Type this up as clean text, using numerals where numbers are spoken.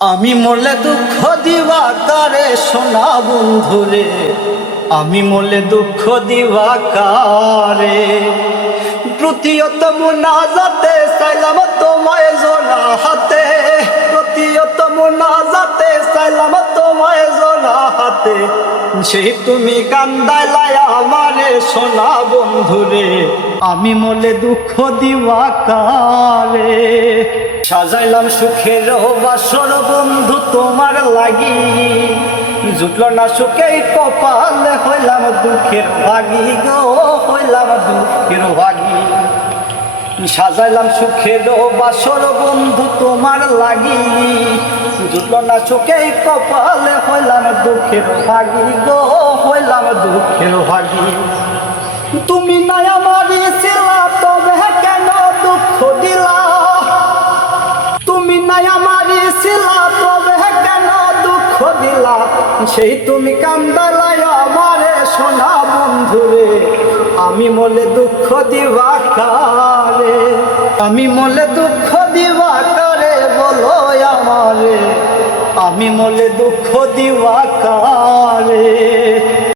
আমি মরলে দুঃখ দিবা কারে সোনা বন্ধুরে, আমি মরলে দুঃখ দিবা কারে। প্রতিয়ত মুনাজাতে চাইলাম তোমায় জোড়া হাতে, প্রতিয়ত মুনাজাতে চাইলাম তোমায় জোড়া হাতে। সেই তুমি কান্দাইলাই আমারে সোনা বন্ধুরে, আমি মরলে দুঃখ দিবা কারে। সাজাইলাম সুখের বাসর বন্ধু তোমার লাগি, জুটল না সুখে কপালে হইলাম দুঃখের ভাগি গো, হইলাম দুঃখের ভাগি। সাজাইলাম সুখের বাসর বন্ধু তোমার লাগি, জুটল না সুখে কপালে হইলাম দুঃখের ভাগি গো, হইলাম দুঃখের ভাগি। তুমি নাই আমারই ছিলা তবে কেন দুঃখ দিলা, তুমি নাই আমারই ছিলা তবে কেন দুঃখ দিলা। সেই তুমি কান্দালাই আমারে সোনা বন্ধুরে, আমি মরলে দুঃখ দিবা কারে। আমি মরলে দুঃখ দিবা কারে বলো আমারে, আমি মরলে দুঃখ দিবা কারে।